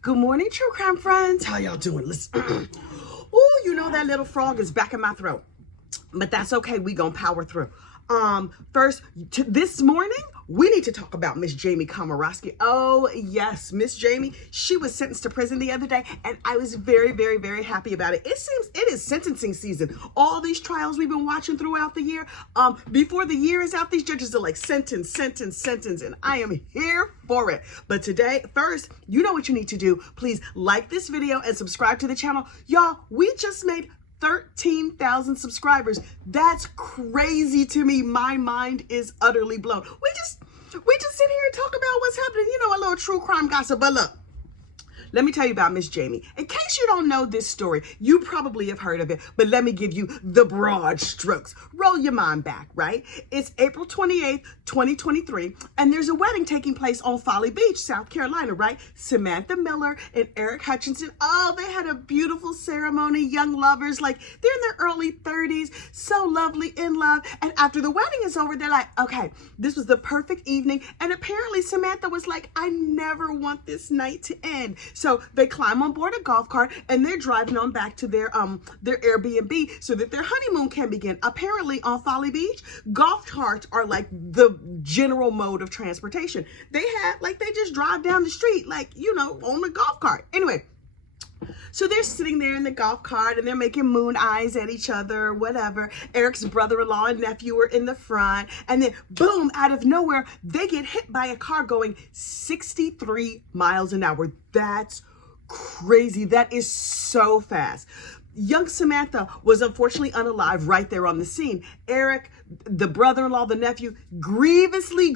Good morning, true crime friends. How y'all doing? Listen. Oh, you know that little frog is back in my throat. But that's okay. We gonna power through. First, this morning, we need to talk about Miss Jamie Komorowski. Oh, yes, Miss Jamie. She was sentenced to prison the other day, and I was very, very, very happy about it. It seems it is sentencing season. All these trials we've been watching throughout the year, before the year is out, these judges are like sentence, and I am here for it. But today, first, you know what you need to do. Please like this video and subscribe to the channel. Y'all, we just made 13,000 subscribers. That's crazy to me. My mind is utterly blown. We just sit here and talk about what's happening. You know, a little true crime gossip. But look, let me tell you about Miss Jamie. In case you don't know this story, you probably have heard of it, but let me give you the broad strokes. Roll your mind back, right? It's April 28th, 2023, and there's a wedding taking place on Folly Beach, South Carolina, right? Samantha Miller and Eric Hutchinson. Oh, they had a beautiful ceremony. Young lovers, like they're in their early 30s, so lovely, in love. And after the wedding is over, they're like, okay, this was the perfect evening. And apparently Samantha was like, I never want this night to end. So they climb on board a golf cart and they're driving on back to their Airbnb so that their honeymoon can begin. Apparently on Folly Beach, golf carts are like the general mode of transportation. They just drive down the street, like, you know, on the golf cart. Anyway, so they're sitting there in the golf cart and they're making moon eyes at each other, whatever. Eric's brother-in-law and nephew are in the front. And then boom, out of nowhere, they get hit by a car going 63 miles an hour. That's crazy. That is so fast. Young Samantha was unfortunately unalive right there on the scene. Eric, the brother-in-law, the nephew, grievously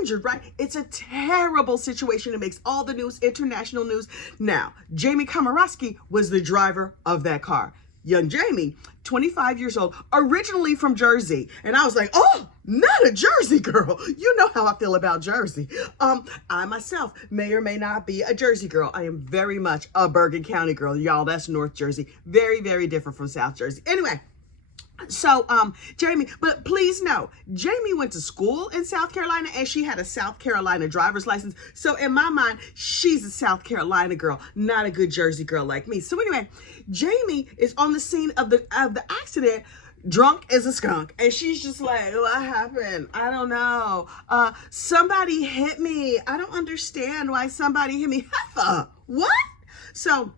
injured, right? It's a terrible situation. It makes all the news, international news. Now, Jamie Komorowski was the driver of that car. Young Jamie, 25 years old, originally from Jersey. And I was like, oh, not a Jersey girl. You know how I feel about Jersey. I myself may or may not be a Jersey girl. I am very much a Bergen County girl. Y'all, that's North Jersey. Very, very different from South Jersey. Anyway, so Jamie, but please know, Jamie went to school in South Carolina and she had a South Carolina driver's license. So in my mind, she's a South Carolina girl, not a good Jersey girl like me. So anyway, Jamie is on the scene of the accident, drunk as a skunk, and she's just like, what happened? I don't know. Somebody hit me. I don't understand why somebody hit me. What? So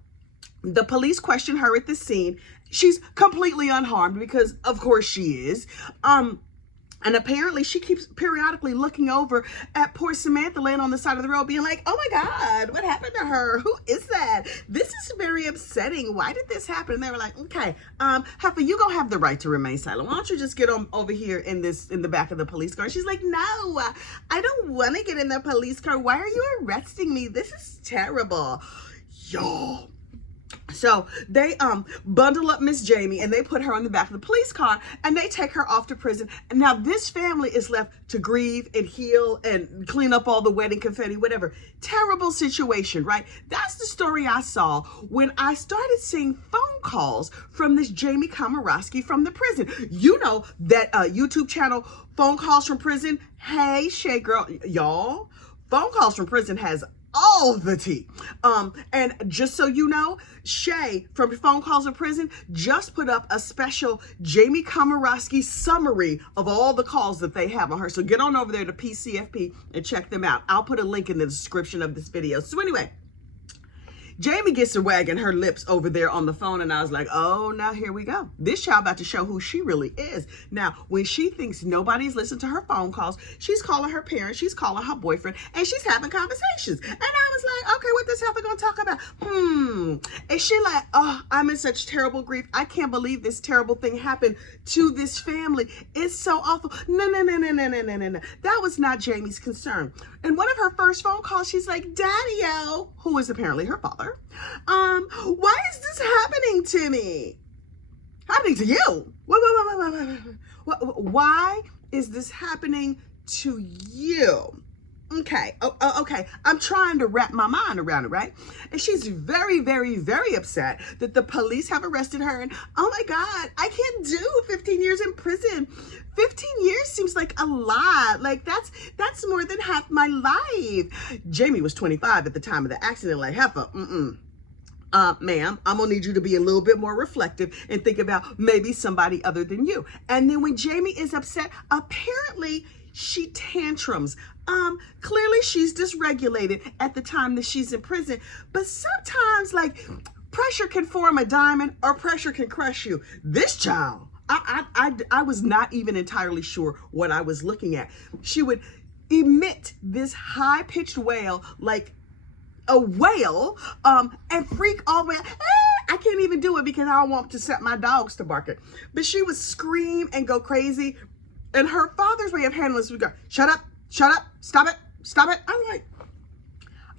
the police question her at the scene. She's completely unharmed because of course she is. And apparently she keeps periodically looking over at poor Samantha laying on the side of the road being like, oh my God, what happened to her? Who is that? This is very upsetting. Why did this happen? And they were like, okay, Heifer, you gonna have the right to remain silent. Why don't you just get on over here in the back of the police car? And she's like, no, I don't want to get in the police car. Why are you arresting me? This is terrible. Y'all. So they bundle up Miss Jamie and they put her on the back of the police car and they take her off to prison. And now this family is left to grieve and heal and clean up all the wedding confetti, whatever. Terrible situation, right? That's the story I saw when I started seeing phone calls from this Jamie Komorowski from the prison. You know that YouTube channel, Phone Calls from Prison. Hey, Shay girl, y'all, Phone Calls from Prison has all the tea. And just so you know, Shay from Phone Calls of Prison just put up a special Jamie Komorowski summary of all the calls that they have on her. So get on over there to PCFP and check them out. I'll put a link in the description of this video. So anyway, Jamie gets to wagging her lips over there on the phone, and I was like, oh, now here we go. This child about to show who she really is. Now, when she thinks nobody's listened to her phone calls, she's calling her parents, she's calling her boyfriend, and she's having conversations. And I was like, okay, what this heifer gonna talk about? And she like, oh, I'm in such terrible grief. I can't believe this terrible thing happened to this family. It's so awful. No. That was not Jamie's concern. And one of her first phone calls, she's like, Daddy-o, who is apparently her father, why is this happening to me? Happening to you? Why is this happening to you? Okay, okay. I'm trying to wrap my mind around it, right? And she's very, very, very upset that the police have arrested her. And oh my God, I can't do 15 years in prison. 15 years seems like a lot. Like that's more than half my life. Jamie was 25 at the time of the accident. Like, heifer, ma'am, I'm gonna need you to be a little bit more reflective and think about maybe somebody other than you. And then when Jamie is upset, apparently she tantrums. Clearly she's dysregulated at the time that she's in prison, but sometimes like pressure can form a diamond or pressure can crush you. This child, I was not even entirely sure what I was looking at. She would emit this high-pitched wail like a whale, and freak all the way out. I can't even do it because I don't want to set my dogs to bark it. But she would scream and go crazy. And her father's way of handling this would go, shut up, stop it. I'm like,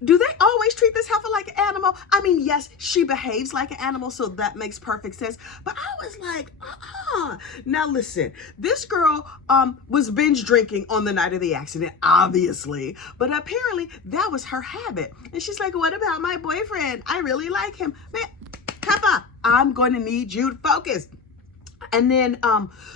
do they always treat this heifer like an animal? I mean, yes, she behaves like an animal, so that makes perfect sense. But I was like, Now listen, this girl was binge drinking on the night of the accident, obviously. But apparently that was her habit. And she's like, what about my boyfriend? I really like him. Man, heifer, I'm going to need you to focus. And then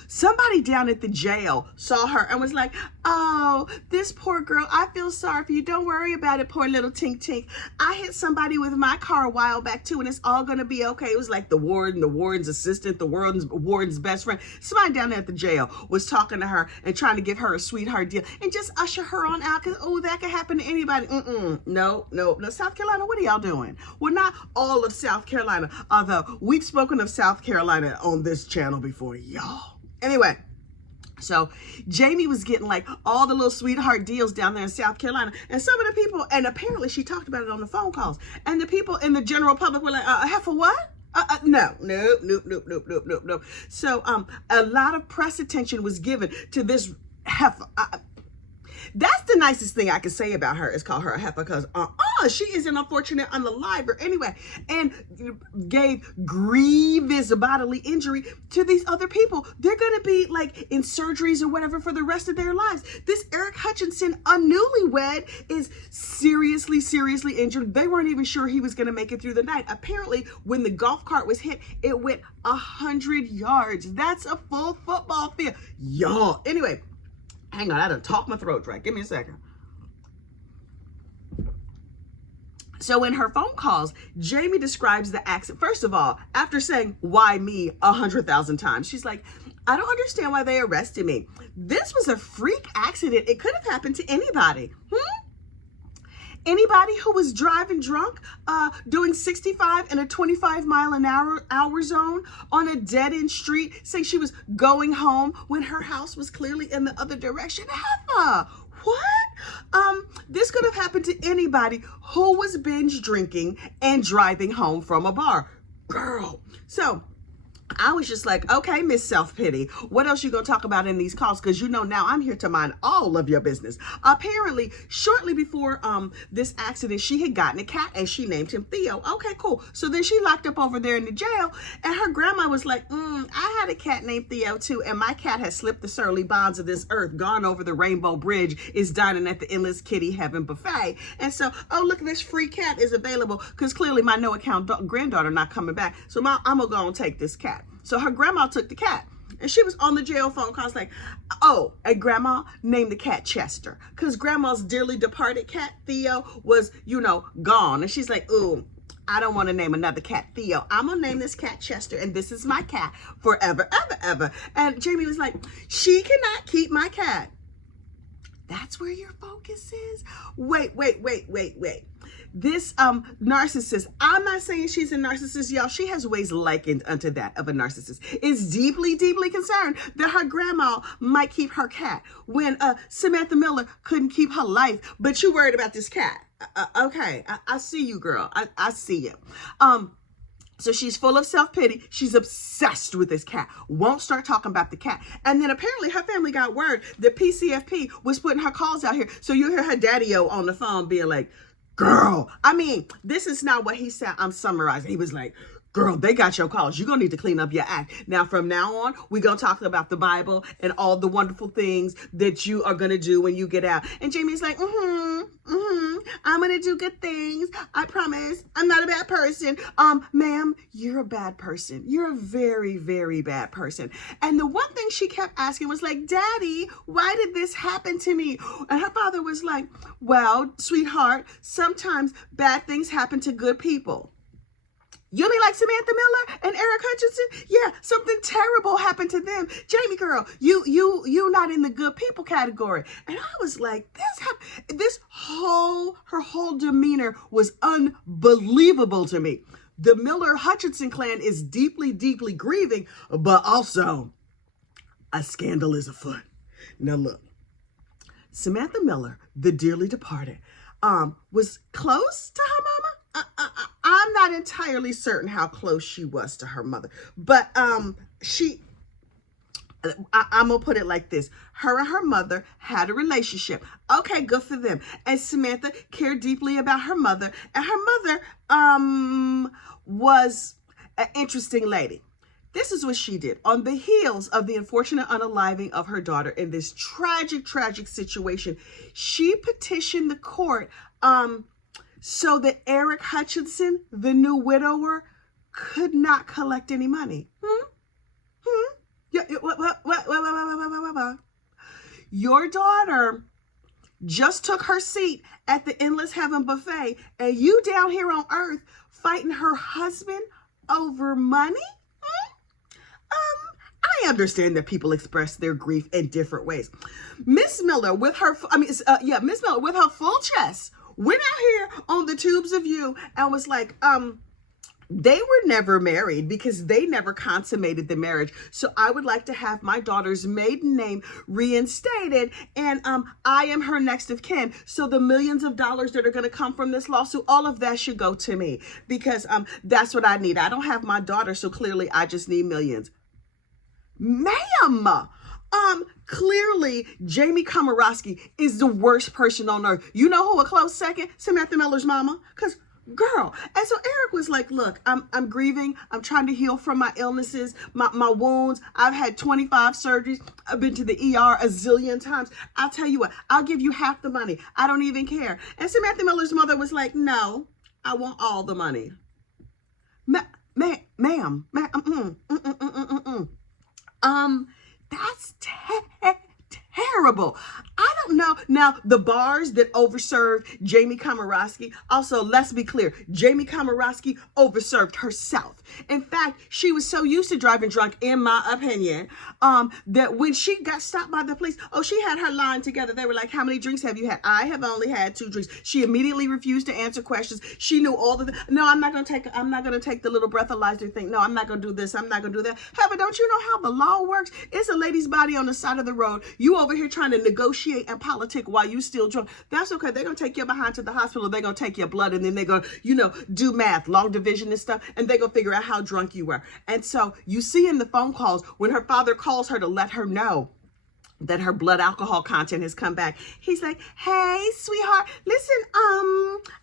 somebody down at the jail saw her and was like, oh, this poor girl, I feel sorry for you. Don't worry about it, poor little tink tink. I hit somebody with my car a while back too, and it's all going to be okay. It was like the warden, the warden's assistant, the warden's best friend. Somebody down there at the jail was talking to her and trying to give her a sweetheart deal and just usher her on out because, oh, that could happen to anybody. No. South Carolina, what are y'all doing? Well, not all of South Carolina, although we've spoken of South Carolina on this channel before, y'all. Anyway, so Jamie was getting like all the little sweetheart deals down there in South Carolina, and some of the people, and apparently she talked about it on the phone calls, and the people in the general public were like, heifer what? No. So a lot of press attention was given to this heifer. That's the nicest thing I can say about her is call her a heifer because she is an unfortunate unaliver anyway, and gave grievous bodily injury to these other people. They're going to be like in surgeries or whatever for the rest of their lives. This Eric Hutchinson, a newlywed, is seriously injured. They weren't even sure he was going to make it through the night. Apparently, when the golf cart was hit, it went 100 yards. That's a full football field. Y'all. Anyway, hang on, I done talked my throat dry. Give me a second. So in her phone calls, Jamie describes the accident. First of all, after saying, why me 100,000 times, she's like, I don't understand why they arrested me. This was a freak accident. It could have happened to anybody. Anybody who was driving drunk, doing 65 in a 25-mile-an-hour zone on a dead-end street, saying she was going home when her house was clearly in the other direction. Heifer, what? This could have happened to anybody who was binge drinking and driving home from a bar. Girl. So I was just like, okay, Miss Self-Pity, what else you gonna talk about in these calls? Because you know now I'm here to mind all of your business. Apparently, shortly before this accident, she had gotten a cat and she named him Theo. Okay, cool. So then she locked up over there in the jail, and her grandma was like, I had a cat named Theo too, and my cat has slipped the surly bonds of this earth, gone over the Rainbow Bridge, is dining at the Endless Kitty Heaven buffet. And so, oh, look, this free cat is available because clearly my no-account granddaughter not coming back. So I'm gonna go and take this cat. So her grandma took the cat, and she was on the jail phone call. Like, oh, and grandma named the cat Chester because grandma's dearly departed cat Theo was, gone. And she's like, ooh, I don't want to name another cat Theo. I'm going to name this cat Chester, and this is my cat forever, ever. And Jamie was like, she cannot keep my cat. That's where your focus is? Wait. This narcissist, I'm not saying she's a narcissist, y'all. She has ways likened unto that of a narcissist. Is deeply concerned that her grandma might keep her cat when Samantha Miller couldn't keep her life, but you worried about this cat. Okay, I see you, girl. I see you. So she's full of self-pity. She's obsessed with this cat. Won't start talking about the cat. And then apparently her family got word that PCFP was putting her calls out here. So you hear her daddy-o on the phone being like, girl, I mean, this is not what he said. I'm summarizing. He was like, girl, they got your cause. You're going to need to clean up your act. Now, from now on, we're going to talk about the Bible and all the wonderful things that you are going to do when you get out. And Jamie's like, I'm going to do good things. I promise. I'm not a bad person. Ma'am, you're a bad person. You're a very, very bad person. And the one thing she kept asking was like, Daddy, why did this happen to me? And her father was like, well, sweetheart, sometimes bad things happen to good people. You mean like Samantha Miller and Eric Hutchinson? Yeah, something terrible happened to them. Jamie girl, you not in the good people category. And I was like, her whole demeanor was unbelievable to me. The Miller Hutchinson clan is deeply, deeply grieving, but also a scandal is afoot. Now look, Samantha Miller, the dearly departed, was close to her mama. I'm not entirely certain how close she was to her mother, but I'm gonna put it like this. Her and her mother had a relationship. Okay, good for them. And Samantha cared deeply about her mother, and her mother was an interesting lady. This is what she did. On the heels of the unfortunate unaliving of her daughter in this tragic, tragic situation, she petitioned the court so that Eric Hutchinson, the new widower, could not collect any money. Your daughter just took her seat at the Endless Heaven buffet, and you down here on earth fighting her husband over money? I understand that people express their grief in different ways. Miss Miller with her, Miss Miller with her full chest went out here on the tubes of you and was like, they were never married because they never consummated the marriage. So I would like to have my daughter's maiden name reinstated, and I am her next of kin. So the millions of dollars that are going to come from this lawsuit, all of that should go to me because that's what I need. I don't have my daughter, so clearly I just need millions. Ma'am, clearly Jamie Komorowski is the worst person on earth. You know who a close second? Samantha Miller's mama. Because girl. And so Eric was like, look, I'm grieving. I'm trying to heal from my illnesses, my wounds. I've had 25 surgeries. I've been to the ER a zillion times. I'll tell you what, I'll give you half the money. I don't even care. And Samantha Miller's mother was like, no, I want all the money. Ma'am, that's terrible. I don't know. Now, the bars that overserved Jamie Komorowski, also, let's be clear, Jamie Komorowski overserved herself. In fact, she was so used to driving drunk, in my opinion, that when she got stopped by the police, she had her line together. They were like, how many drinks have you had? I have only had 2 drinks. She immediately refused to answer questions. She knew all the no, I'm not going to take the little breathalyzer thing. No, I'm not going to do this. I'm not going to do that. Hey, but don't you know how the law works? It's a lady's body on the side of the road. You over here trying to negotiate and politic while you still drunk. That's okay. They're going to take you behind to the hospital. They're going to take your blood, and then they're going to, do math, long division and stuff, and they're going to figure out how drunk you were. And so you see in the phone calls when her father calls her to let her know that her blood alcohol content has come back. He's like, hey, sweetheart, listen,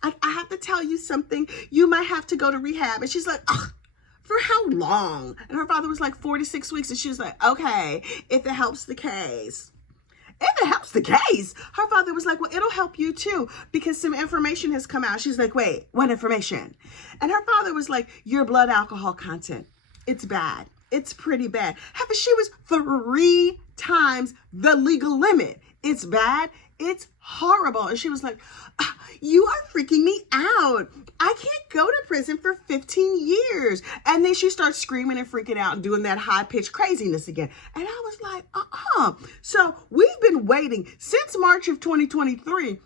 I have to tell you something. You might have to go to rehab. And she's like, ugh. For how long? And her father was like 4 to 6 weeks. And she was like, okay, if it helps the case. If it helps the case. Her father was like, well, it'll help you too, because some information has come out. She's like, wait, what information? And her father was like, your blood alcohol content. It's bad. It's pretty bad. But she was 3 times the legal limit. It's bad. It's horrible. And she was like, you are freaking me out. I can't go to prison for 15 years. And then she starts screaming and freaking out and doing that high-pitched craziness again. And I was like, So we've been waiting since March of 2023.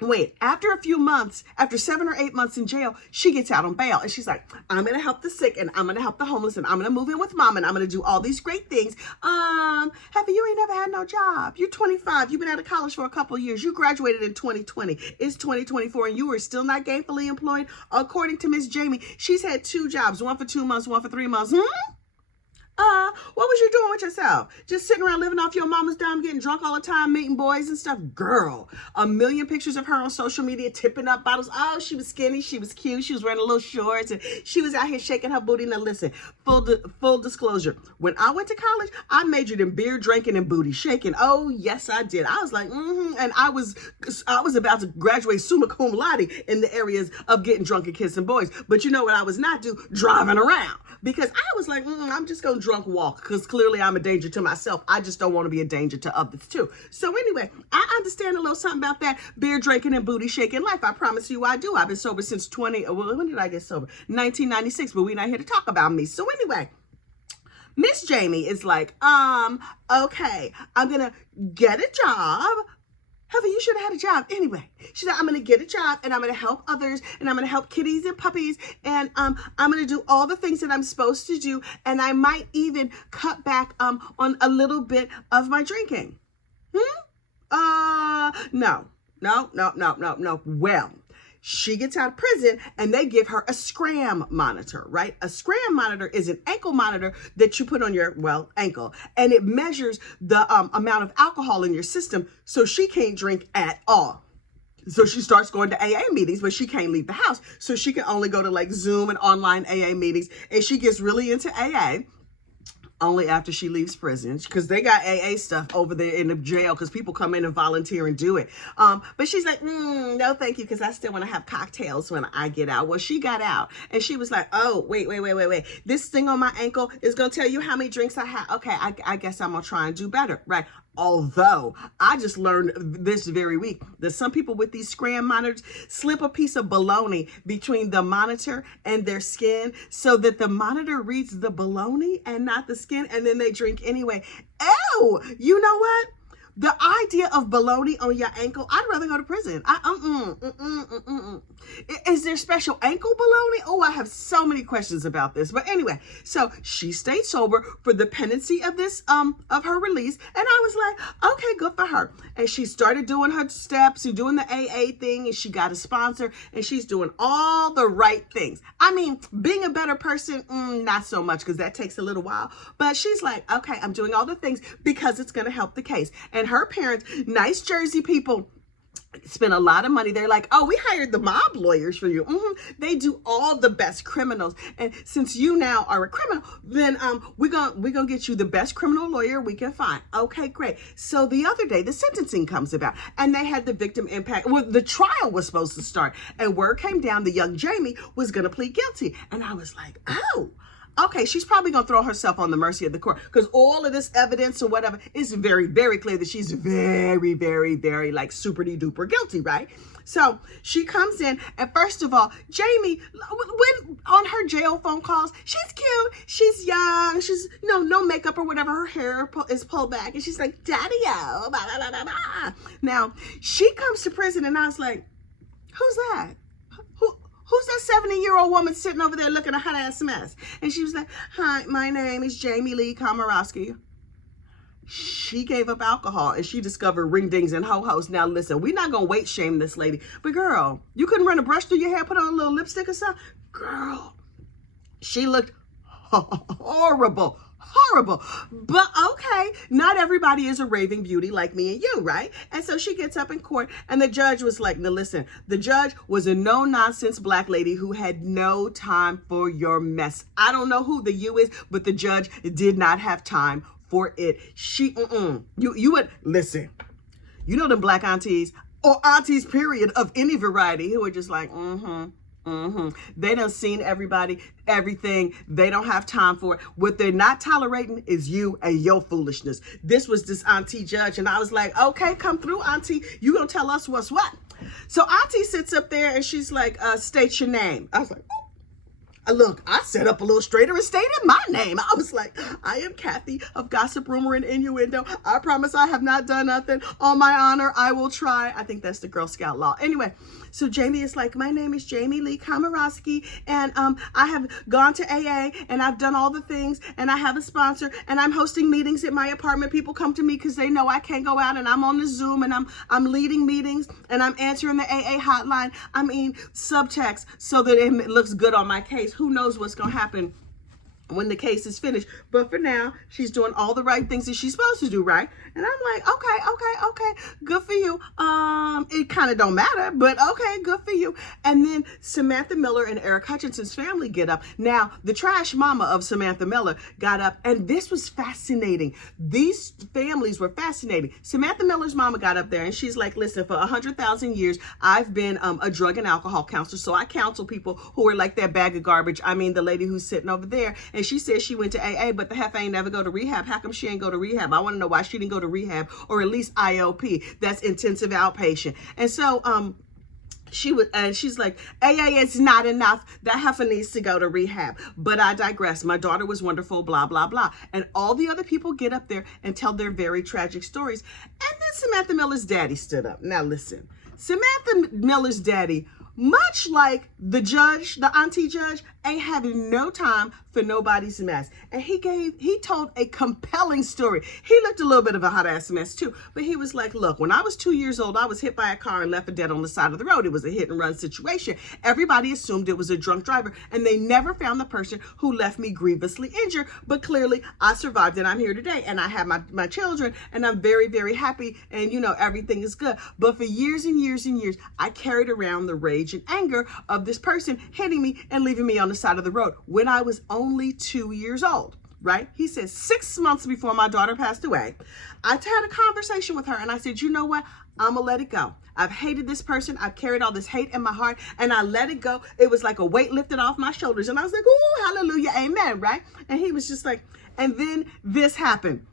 Wait, after a few months, after 7 or 8 months in jail, she gets out on bail. And she's like, I'm going to help the sick, and I'm going to help the homeless, and I'm going to move in with mom, and I'm going to do all these great things. Happy, you ain't never had no job. You're 25. You've been out of college for a couple of years. You graduated in 2020. It's 2024, and you are still not gainfully employed. According to Miss Jamie, she's had 2 jobs, one for 2 months, one for 3 months. What was you doing with yourself? Just sitting around living off your mama's dime, getting drunk all the time, meeting boys and stuff? Girl, a million pictures of her on social media, tipping up bottles. Oh, she was skinny, she was cute, she was wearing a little shorts, and she was out here shaking her booty. Now listen, full disclosure, when I went to college, I majored in beer drinking and booty shaking. Oh, yes, I did. I was like, and I was about to graduate summa cum laude in the areas of getting drunk and kissing boys. But you know what I was not doing? Driving around. Because I was like, I'm just going to drunk walk because clearly I'm a danger to myself. I just don't want to be a danger to others too. So anyway, I understand a little something about that beer drinking and booty shaking life. I promise you I do. I've been sober since when did I get sober? 1996, but we're not here to talk about me. So anyway, Miss Jamie is like, okay, I'm going to get a job. Heather, you should have had a job anyway. She said, I'm going to get a job and I'm going to help others and I'm going to help kitties and puppies and I'm going to do all the things that I'm supposed to do and I might even cut back on a little bit of my drinking. No. Well, she gets out of prison and they give her a scram monitor, right? A scram monitor is an ankle monitor that you put on your, ankle. And it measures the amount of alcohol in your system so she can't drink at all. So she starts going to AA meetings, but she can't leave the house. So she can only go to like Zoom and online AA meetings. And she gets really into AA. Only after she leaves prison, because they got AA stuff over there in the jail because people come in and volunteer and do it. But she's like, no, thank you, because I still want to have cocktails when I get out. Well, she got out and she was like, oh, wait. This thing on my ankle is going to tell you how many drinks I have. Okay, I guess I'm going to try and do better, right? Although I just learned this very week that some people with these scram monitors slip a piece of bologna between the monitor and their skin so that the monitor reads the bologna and not the skin, and then they drink anyway. Ew, you know what? The idea of bologna on your ankle, I'd rather go to prison. Is there special ankle bologna? Oh, I have so many questions about this. But anyway, so she stayed sober for the pendency of this, of her release. And I was like, okay, good for her. And she started doing her steps and doing the AA thing. And she got a sponsor and she's doing all the right things. I mean, being a better person, not so much because that takes a little while. But she's like, okay, I'm doing all the things because it's going to help the case. And her parents, nice Jersey people, spent a lot of money. They're like, oh, we hired the mob lawyers for you. They do all the best criminals. And since you now are a criminal, then we're gonna get you the best criminal lawyer we can find. Okay, great. So the other day, the sentencing comes about, and they had the victim impact. Well, the trial was supposed to start, and word came down the young Jamie was gonna plead guilty. And I was like, oh. Okay, she's probably going to throw herself on the mercy of the court because all of this evidence or whatever is very, very clear that she's very, very, very like super duper guilty, right? So she comes in, and first of all, Jamie, when on her jail phone calls, she's cute, she's young, she's, no makeup or whatever, her hair is pulled back, and she's like, daddy-o, blah, blah, blah, blah, blah. Now, she comes to prison, and I was like, who's that? Who's that 70-year-old woman sitting over there looking a hot-ass mess? And she was like, hi, my name is Jamie Lee Komorowski. She gave up alcohol and she discovered ring dings and ho-hos. Now listen, we're not going to weight shame this lady. But girl, you couldn't run a brush through your hair, put on a little lipstick or something? Girl, she looked horrible. But okay, not everybody is a raving beauty like me and you, right? And so she gets up in court and the judge was like, now listen, the judge was a no-nonsense black lady who had no time for your mess. I don't know who the you is, but the judge did not have time for it. You would, listen, you know them black aunties or aunties period of any variety who are just like, They done seen everything. They don't have time for it. What they're not tolerating is you and your foolishness. This was this auntie judge, and I was like, okay, come through, auntie. You gonna tell us what's what? So auntie sits up there and she's like, state your name. I was like, look, I sat up a little straighter and stated my name. I was like, I am Kathy of Gossip, Rumor, and Innuendo. I promise I have not done nothing. On my honor, I will try. I think that's the Girl Scout law. Anyway, so Jamie is like, my name is Jamie Lee Komorowski, and I have gone to AA, and I've done all the things, and I have a sponsor, and I'm hosting meetings at my apartment. People come to me because they know I can't go out, and I'm on the Zoom, and I'm leading meetings, and I'm answering the AA hotline. I mean, subtext so that it looks good on my case. Who knows what's going to happen when the case is finished. But for now, she's doing all the right things that she's supposed to do, right? And I'm like, okay, good for you. It kind of don't matter, but okay, good for you. And then Samantha Miller and Eric Hutchinson's family get up. Now, the trash mama of Samantha Miller got up, and this was fascinating. These families were fascinating. Samantha Miller's mama got up there, and she's like, listen, for 100,000 years, I've been a drug and alcohol counselor, so I counsel people who are like that bag of garbage. I mean, the lady who's sitting over there, and she says she went to AA, but the heifer ain't never go to rehab. How come she ain't go to rehab? I want to know why she didn't go to rehab, or at least IOP. That's intensive outpatient. And so, she's like, AA is not enough. That heifer needs to go to rehab. But I digress. My daughter was wonderful, blah, blah, blah. And all the other people get up there and tell their very tragic stories. And then Samantha Miller's daddy stood up. Now listen, Samantha Miller's daddy, much like the judge, the auntie judge, ain't having no time for nobody's mess. And he told a compelling story. He looked a little bit of a hot ass mess too, but he was like, look, when I was 2 years old, I was hit by a car and left for dead on the side of the road. It was a hit and run situation. Everybody assumed it was a drunk driver, and they never found the person who left me grievously injured. But clearly I survived, and I'm here today, and I have my children, and I'm very, very happy, and everything is good. But for years and years and years, I carried around the rage and anger of this person hitting me and leaving me on the side of the road when I was only 2 years old, right? He said 6 months before my daughter passed away, I had a conversation with her, and I said, you know what? I'm gonna let it go. I've hated this person. I've carried all this hate in my heart, and I let it go. It was like a weight lifted off my shoulders, and I was like, ooh, hallelujah, amen, right? And he was just like, and then this happened.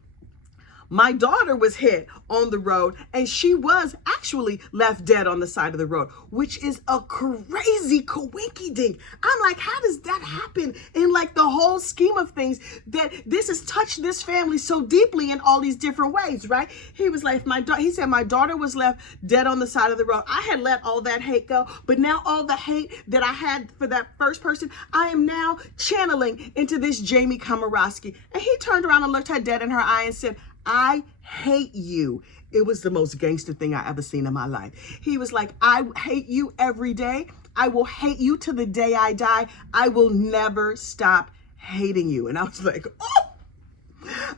My daughter was hit on the road, and she was actually left dead on the side of the road, which is a crazy coinky dink. I'm like, how does that happen in like the whole scheme of things, that this has touched this family so deeply in all these different ways, right? He was like, he said, my daughter was left dead on the side of the road. I had let all that hate go, but now all the hate that I had for that first person, I am now channeling into this Jamie Komorowski. And he turned around and looked her dead in her eye and said, I hate you. It was the most gangster thing I ever seen in my life. He was like, I hate you every day. I will hate you to the day I die. I will never stop hating you. And I was like, oh,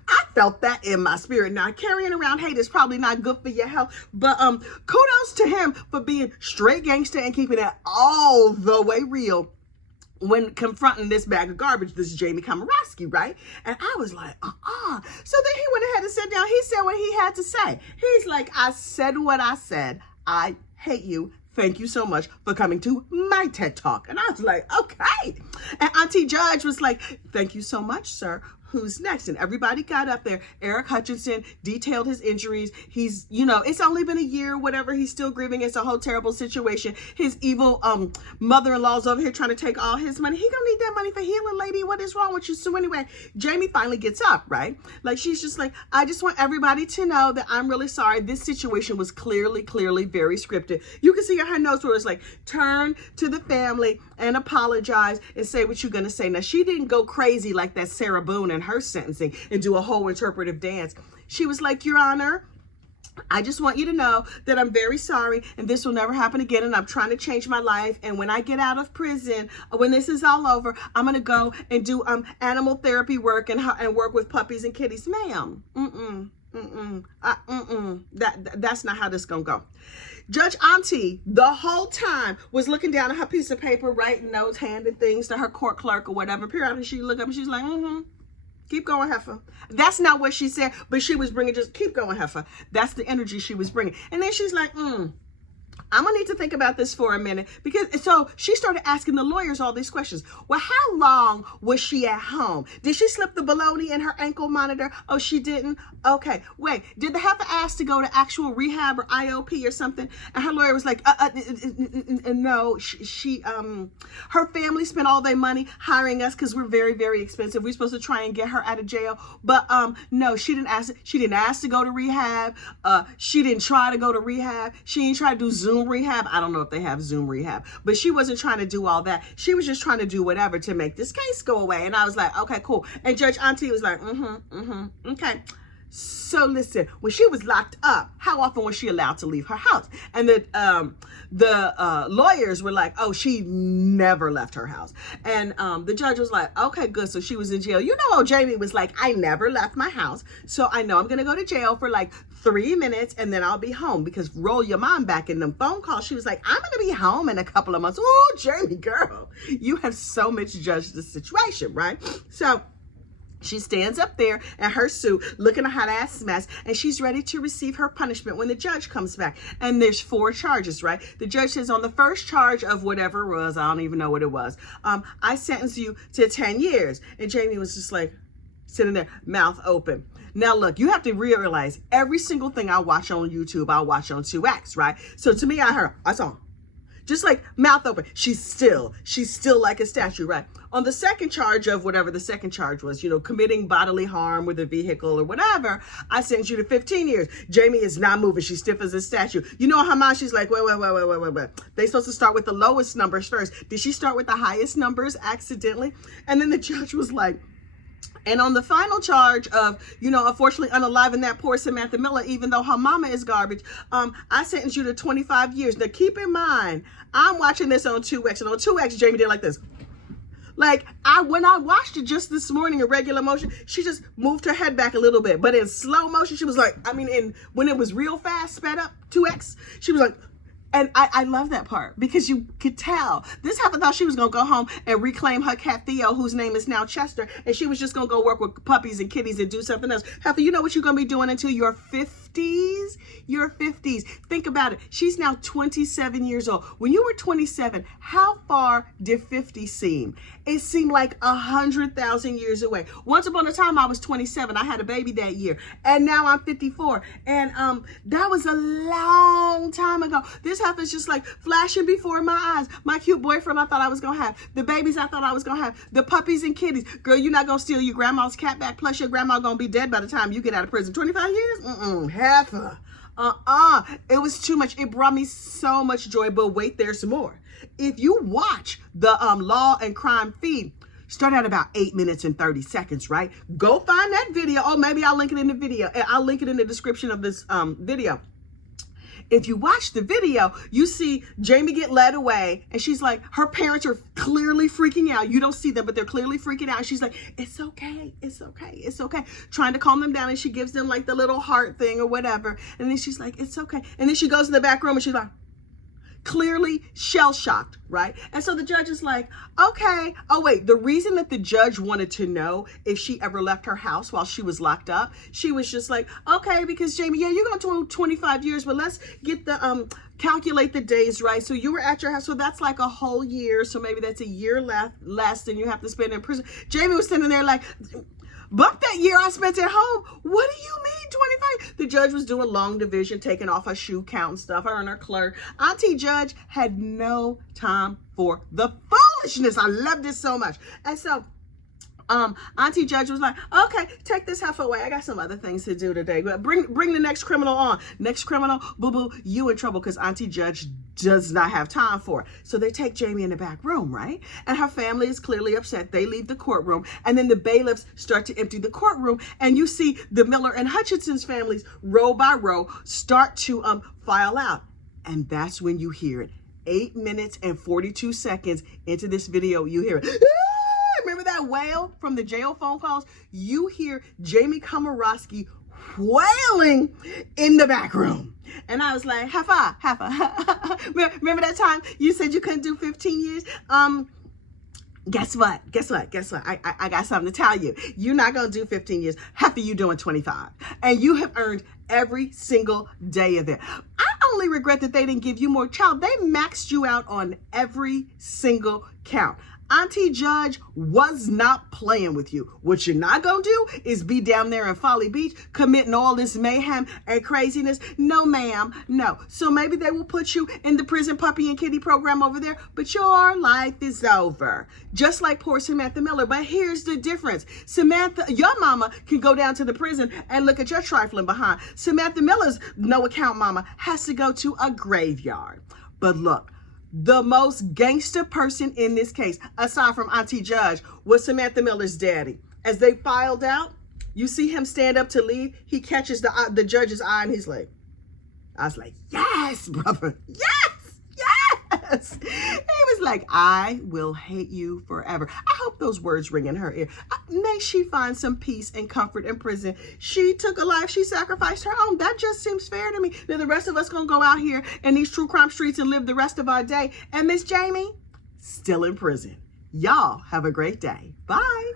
I felt that in my spirit. Now, carrying around hate is probably not good for your health, but kudos to him for being straight gangster and keeping it all the way real when confronting this bag of garbage, this Jamie Komorowski, right? And I was like, So then he went ahead and sat down. He said what he had to say. He's like, I said what I said. I hate you. Thank you so much for coming to my TED Talk. And I was like, okay. And Auntie Judge was like, thank you so much, sir. Who's next? And everybody got up there. Eric Hutchinson detailed his injuries. He's, it's only been a year, whatever. He's still grieving. It's a whole terrible situation. His evil mother-in-law's over here trying to take all his money. He gonna need that money for healing, lady. What is wrong with you? So anyway, Jamie finally gets up, right? Like, she's just like, I just want everybody to know that I'm really sorry. This situation was clearly very scripted. You can see her notes where it's like, turn to the family and apologize and say what you're gonna say. Now, she didn't go crazy like that Sarah Boone and her sentencing and do a whole interpretive dance. She was like, Your Honor, I just want you to know that I'm very sorry, and this will never happen again, and I'm trying to change my life. And when I get out of prison, when this is all over, I'm gonna go and do animal therapy work and work with puppies and kitties. Ma'am, that's not how this gonna go. Judge Auntie, the whole time, was looking down at her piece of paper, writing notes, handing things to her court clerk or whatever. Periodically, she look up and she's like, keep going, heifer. That's not what she said, but she was bringing, just keep going, heifer. That's the energy she was bringing. And then she's like, I'm gonna need to think about this for a minute, because so she started asking the lawyers all these questions. Well, how long was she at home? Did she slip the baloney in her ankle monitor? Oh, she didn't? Okay, wait, did the heifer ask to go to actual rehab or IOP or something? And her lawyer was like, no, her family spent all their money hiring us because we're very expensive. We're supposed to try and get her out of jail. But no, she didn't ask to go to rehab. She didn't try to go to rehab. She didn't try to do Zoom rehab. I don't know if they have Zoom rehab, but she wasn't trying to do all that. She was just trying to do whatever to make this case go away. And I was like, okay, cool. And Judge Auntie was like, okay. So listen, when she was locked up, how often was she allowed to leave her house? And the lawyers were like, oh, she never left her house. And the judge was like, okay, good. So she was in jail. You know, Jamie was like, I never left my house. So I know I'm going to go to jail for like 3 minutes and then I'll be home. Because roll your mom back in them phone calls. She was like, I'm going to be home in a couple of months. Oh, Jamie, girl, you have so misjudged the situation, right? So she stands up there in her suit, looking a hot ass mess, and she's ready to receive her punishment when the judge comes back. And there's 4 charges, right? The judge says on the first charge of whatever it was, I don't even know what it was, I sentence you to 10 years. And Jamie was just like sitting there, mouth open. Now, look, you have to realize every single thing I watch on YouTube, I watch on 2X, right? So to me, I saw just like mouth open. She's still like a statue, right? On the second charge of whatever the second charge was, you know, committing bodily harm with a vehicle or whatever, I sentence you to 15 years. Jamie is not moving. She's stiff as a statue. You know how much she's like, wait. They supposed to start with the lowest numbers first. Did she start with the highest numbers accidentally? And then the judge was like, and on the final charge of, you know, unfortunately unaliving that poor Samantha Miller, even though her mama is garbage, I sentence you to 25 years. Now, keep in mind, I'm watching this on 2X, and on 2X, Jamie did like this. Like, when I watched it just this morning in regular motion, she just moved her head back a little bit. But in slow motion, she was like, when it was real fast, sped up, 2X, she was like, and I love that part because you could tell this heifer thought she was going to go home and reclaim her cat Theo, whose name is now Chester. And she was just going to go work with puppies and kitties and do something else. Heifer, you know what you're going to be doing until your 50s? Your 50s. Think about it. She's now 27 years old. When you were 27, how far did 50 seem? It seemed like 100,000 years away. Once upon a time, I was 27. I had a baby that year. And now I'm 54. And that was a long time ago. This heifer is just like flashing before my eyes. My cute boyfriend I thought I was going to have. The babies I thought I was going to have. The puppies and kitties. Girl, you're not going to steal your grandma's cat back. Plus, your grandma going to be dead by the time you get out of prison. 25 years? Heifer. It was too much. It brought me so much joy. But wait, there's more. If you watch the Law and Crime feed, start at about 8 minutes and 30 seconds, right? Go find that video. Oh, maybe I'll link it in the video. I'll link it in the description of this video. If you watch the video, you see Jamie get led away, and she's like, her parents are clearly freaking out. You don't see them, but they're clearly freaking out. And she's like, it's okay, it's okay, it's okay. Trying to calm them down, and she gives them like the little heart thing or whatever. And then she's like, it's okay. And then she goes in the back room, and she's like, clearly shell-shocked, right? And so the judge is like, okay. Oh, wait, the reason that the judge wanted to know if she ever left her house while she was locked up, she was just like, okay, because Jamie, yeah, you're going to 25 years, but let's get the, calculate the days, right? So you were at your house, so that's like a whole year. So maybe that's a year less than you have to spend in prison. Jamie was sitting there like, bump that year I spent at home. What do you mean 25? The judge was doing long division, taking off her shoe count and stuff, her and her clerk. Auntie Judge had no time for the foolishness. I loved it so much. And so Auntie Judge was like, okay, take this heifer away. I got some other things to do today. But bring the next criminal on. Next criminal, boo-boo, you in trouble, because Auntie Judge does not have time for it. So they take Jamie in the back room, right? And her family is clearly upset. They leave the courtroom. And then the bailiffs start to empty the courtroom. And you see the Miller and Hutchinson's families, row by row, start to file out. And that's when you hear it. 8 minutes and 42 seconds into this video, you hear it. Remember that wail from the jail phone calls? You hear Jamie Komorowski wailing in the back room. And I was like, heifer. Remember that time you said you couldn't do 15 years? Guess what? I got something to tell you. You're not going to do 15 years. Heifer, you doing 25. And you have earned every single day of it. I only regret that they didn't give you more child. They maxed you out on every single count. Auntie Judge was not playing with you. What you're not going to do is be down there in Folly Beach committing all this mayhem and craziness. No, ma'am. No. So maybe they will put you in the prison puppy and kitty program over there, but your life is over. Just like poor Samantha Miller. But here's the difference. Samantha, your mama can go down to the prison and look at your trifling behind. Samantha Miller's no account mama has to go to a graveyard. But look, the most gangster person in this case, aside from Auntie Judge, was Samantha Miller's daddy. As they filed out, You see him stand up to leave. He catches the judge's eye and he's like, I was like, yes, brother. Yes, yes. He was like, I will hate you forever. I hope those words ring in her ear. May she find some peace and comfort in prison. She took a life. She sacrificed her own. That just seems fair to me. Then the rest of us going to go out here in these true crime streets and live the rest of our day. And Miss Jamie, still in prison. Y'all have a great day. Bye.